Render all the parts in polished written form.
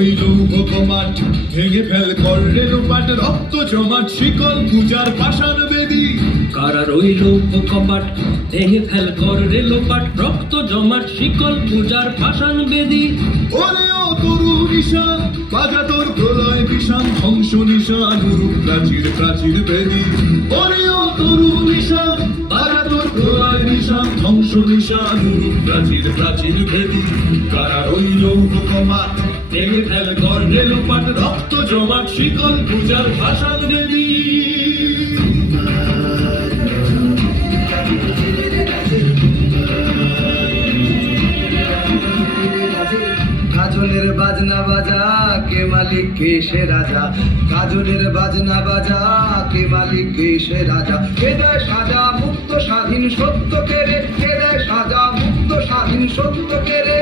রইল কমাট ভেঙে ফেল কর রেলোপাট রক্ত জমাট শিকল পূজার পাষাণ বেদী কারা রইল কপাট ভেঙে ফেল কর রেলোপাট রক্ত জমাট শিকল পূজার পাষাণ বেদী ওরে ও তরু নিশান বাজা তোর প্রলয় বিষান ধ্বংস নিশান রূপ প্রাচীর প্রাচীর বেদী ওরে ও তরু নিশান বাজা তোর প্রলয় নিশান ধ্বংস নিশান রূপ প্রাচীর প্রাচীর বেদী কারা রইল কমাট ভেঙে ফেল কর রেলোপাট রক্ত জমাট শিকল পূজার পাষাণ বেদী কাজলের বাজনা বাজা কে মালিক কে সে রাজা কাজলের বাজনা বাজা কে মালিক কে সে রাজা কে দেয় সাজা মুক্ত স্বাধীন সত্য কেড়ে কে দেয় সাজা মুক্ত স্বাধীন সত্য কেড়ে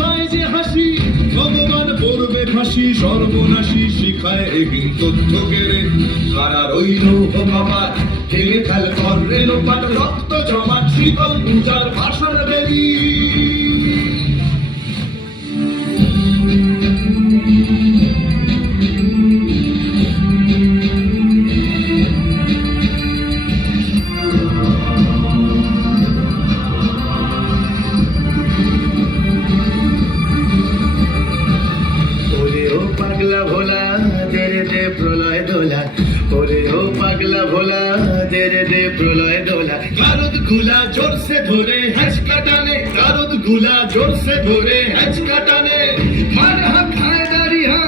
পায় যে হাসি ভগবান পড়বে ফাঁসি সর্বনাশী শিখায় এহীন তথ্য কেড়ে কারা রইল কমাট ভেঙে ফেল কর রেলোপাট রক্ত জমাট শিকল পূজার পাষাণ বেদী পাগলা ভোলা দেরে দে প্রলয় দোলা ওরে ও পাগলা ভোলা দেরে দে প্রলয় দোলা কারুদ গুলা জোর সে ধরে হ্যাচ কাটানে কারুদ গুলা জোর সে ধরে হ্যাচ কাটানে মার হা খায় দাড়ি হা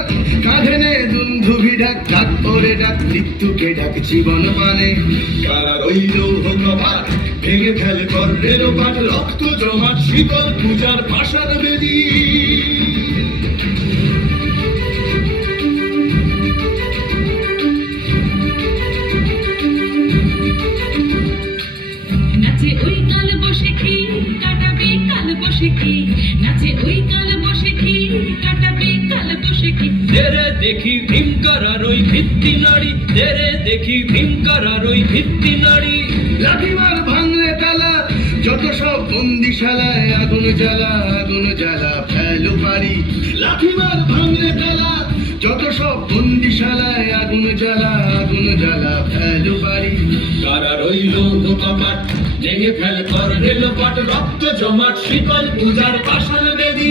কাঁধে নে দুন্ধুভি ডাক ডাক ওরে ডাক মৃত্যুকে ডাক জীবন মানে কারা রইল কমাট ভেঙে ফেল কর রেলোপাট রক্ত জমাট শীতল পূজার পাষাণ বেদী নাচে ওই কাল বসে কি কাটাবে কাল বসে কি নাচে ওই কাল বসে কি কাটাবে কাল বসে কি দেরে দেখি ভীমকারার ওই ভিত্তি নারী দেরে দেখি ভীমকারার ওই ভিত্তি নারী লাঠিমার ভাঙলে তালা যত সব বন্দিশালায় আগুন জ্বালা ফেলো পারি লাঠিমার ভাঙলে তালা যত সব বন্দিশালায় আগুন জ্বালা ফেলো পারি কারা রইল কমাট ভেঙে ফেল কর রেলোপাট রক্ত জমাট শিকল পূজার পাষাণ বেদী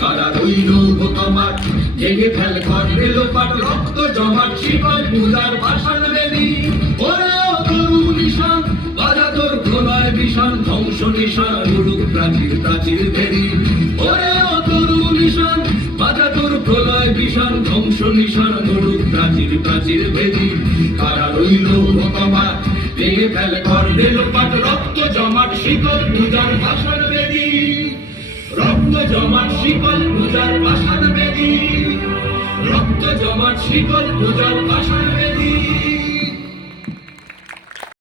কারা রইল কমাট ভেঙে ফেল কর রেলোপাট রক্ত জমাট শিকল পূজার পাষাণ বেদী ওরে ও তরু নিশান বাজা তোর প্রলয় বিষান ধ্বংস নিশান রূপ প্রাচীর প্রাচীর বেদী ওরে ও তরু নিশান বাজা তোর প্রলয় বিষান ধ্বংস নিশান রূপ প্রাচীর প্রাচীর বেদী কারা রইল কমাট ভেঙে ফেল কর রেলোপাট রক্ত জমাট শিকল পূজার পাষাণ বেদী রক্ত জমাট শিকল পূজার পাষাণ বেদী রক্ত জমাট শিকল পূজার পাষাণ বেদী।